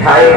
2:30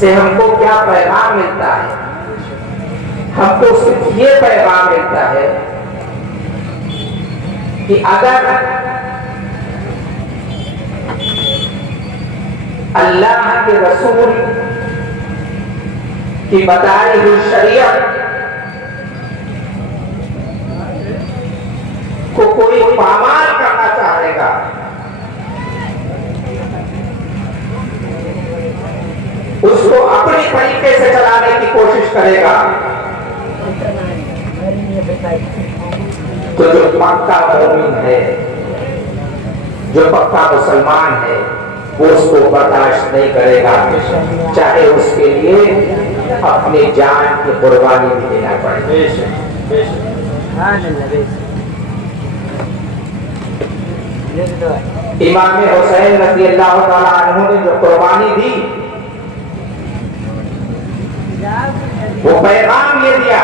سے ہم کو کیا پیغام ملتا ہے؟ ہم کو صرف یہ پیغام ملتا ہے کہ اگر اللہ کے رسول کی بتائی ہوئی شریعت کو کوئی پامال کرنا چاہے گا اس کو اپنی طریقے سے چلانے کی کوشش کرے گا تو جو پکا مومن ہے جو پکا مسلمان ہے وہ اس کو برداشت نہیں کرے گا چاہے اس کے لیے اپنی جان کی قربانی بھی دینا پڑے. امام حسین رضی اللہ تعالیٰ عنہ نے جو قربانی دی وہ پیغام یہ دیا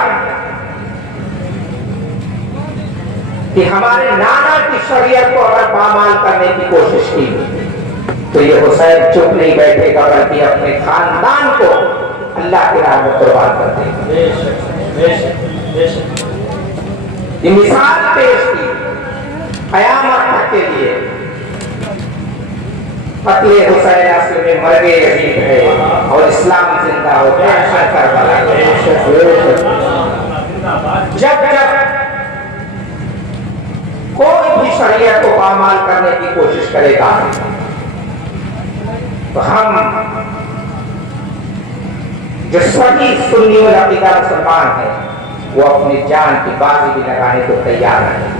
کہ ہمارے نانا کی شریعت کو اگر پامال کرنے کی کوشش کی تو یہ حسین چپ نہیں بیٹھے گا بلکہ اپنے خاندان کو اللہ کی راہ میں قربان کر دے گا. یہ مثال پیش کی قیامت تک کے لیے. قتل حسین اصل میں مرگ یزید ہے اور اسلام زندہ ہوتا ہے کربلا. جب کوئی بھی شریعت کو پامال کرنے کی کوشش کرے گا تو ہم جو صحیح سنی اور عقیدہ مسلمان ہیں وہ اپنی جان کی بازی بھی لگانے کو تیار ہیں.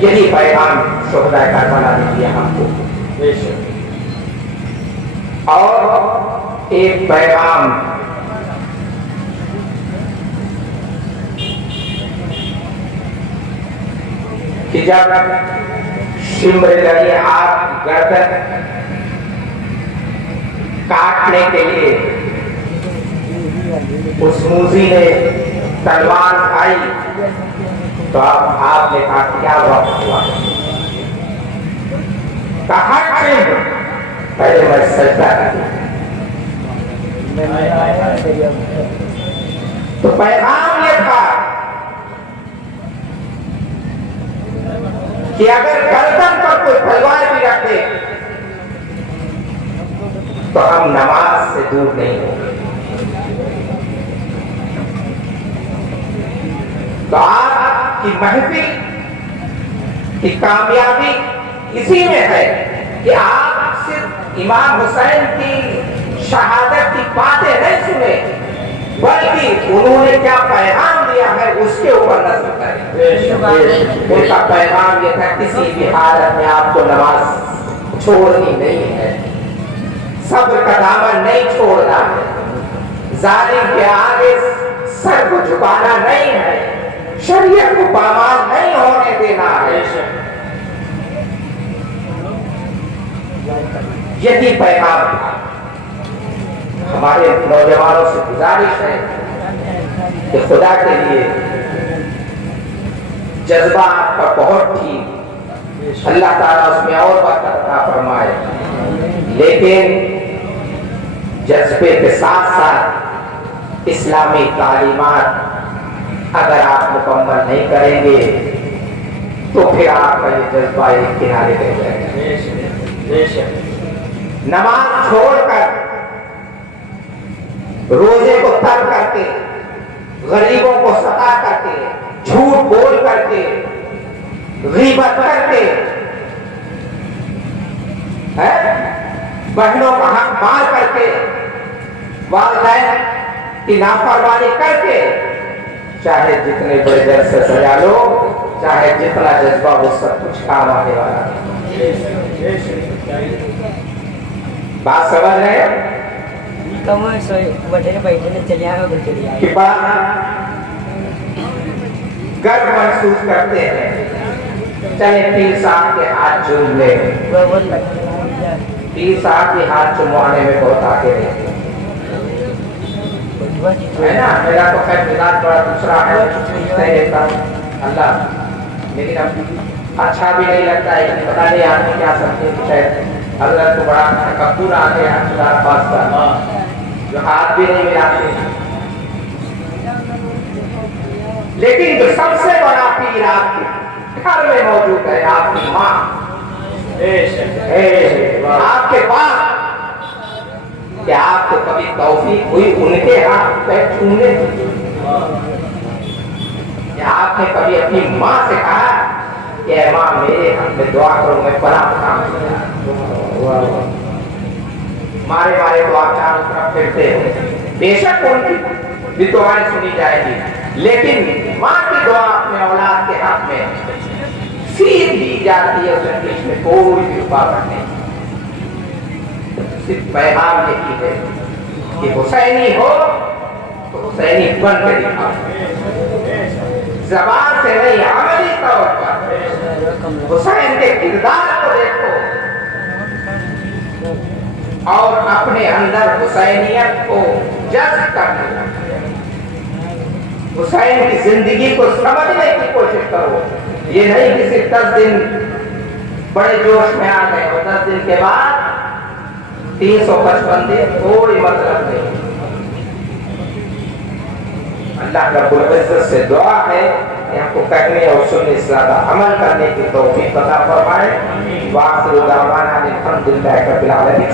یہی پیغام شہداء کربلا نے دیا ہم کو. اور ایک پیغام کہ جب شمر لگی آپ کی گردن کاٹنے کے لیے اس موذی نے تلوار اٹھائی تو آپ نے کہا کیا وقت ہوا؟ کہا پہلے میں سجدہ کروں. تو پیغام یہ تھا کہ اگر گردن پر کوئی تلوار بھی رکھ دے تو ہم نماز سے دور نہیں ہوں گے. تو آپ کی محفل کی کامیابی اسی میں ہے کہ آپ صرف امام حسین کی شہادت کی باتیں نہیں سنے بلکہ انہوں نے کیا پیغام دیا ہے اس کے اوپر نظر کریں. ان کا پیغام یہ تھا کسی بھی حالت میں آپ کو نماز چھوڑنی نہیں ہے, صبر کا دامن نہیں چھوڑنا ہے, ظالم کے آگے سر کو جھکانا نہیں ہے, شریعت کو پامال نہیں ہونے دینا ہے. یہی پیغام تھا. ہمارے نوجوانوں سے گزارش ہے کہ خدا کے لیے جذبہ آپ کا بہت ٹھیک, اللہ تعالیٰ اس میں اور برکت عطا فرمائے, لیکن جذبے کے ساتھ ساتھ اسلامی تعلیمات اگر آپ مکمل نہیں کریں گے تو پھر آپ کا یہ جذبہ ایک کنارے رہ جائے گا. نماز چھوڑ کر, روزے کو ترک کر کے, غریبوں کو ستا کر کے, جھوٹ بول کر کے, غیبت کر کے, بہنوں کا حق مار کر کے, والدین کی نافرمانی کر کے, چاہے جتنے بڑے جلسے سجا لو, چاہے جتنا جذبہ, وہ سب کچھ کام آنے والا ہے. بات سمجھ رہے ہیں کہ گرو محسوس کرتے ہیں, چلے پیر صاحب کے ہاتھ چوم لے. پیر صاحب کے ہاتھ چموانے میں بہت آگے رہتے ہے نا. میرا تو خیر مزاج بڑا دوسرا ہے, نہیں رہتا اللہ, لیکن اب اچھا بھی نہیں لگتا ہے کہ پتا نہیں آدمی کیا سمجھے. شاید حضرت کو بڑا تکبر آ گیا خدا پاس کا, جو ہاتھ بھی نہیں ملاتے، لیکن جو سب سے بڑا پیر آپ کے گھر میں موجود ہے، آپ کی ماں، آپ کے پاس، کیا آپ کو کبھی توفیق ہوئی ان کے ہاتھ پہ چھونے کی؟ کیا آپ نے کبھی اپنی ماں سے کہا کہ اے ماں میرے ہاتھ میں دعا کرو، میں بڑا کام کیا؟ مارے مارے دعا چاروں طرف پھرتے ہیں، بے شک ان کی بھی دعائیں سنی جائے گی، لیکن ماں کی دعا اپنے اولاد کے حق میں سیدھی جاتی ہے، اس کے بیچ میں کوئی بھی رکاوٹ نہیں۔ صرف پیغام یہی ہے کہ حسینی ہو تو حسینی بن کے دکھاؤ، زبان سے نہیں عملی طور پر حسین کے کردار کو دیکھو اور اپنے اندر حسینیت کو جذب کرنے لگو، حسین کی زندگی کو سمجھنے کی کوشش کرو۔ یہ نہیں کہ صرف 10 دن بڑے جوش میں آ گئے اور 10 دن کے بعد 355 دن کوئی مطلب نہیں۔ اللہ رب العزت سے دعا ہے کہ ہم کو کہنے اور سننے سے زیادہ عمل کرنے کی توفیق عطا فرمائے۔ وآخر دعوانا الحمدللہ رب العالمین۔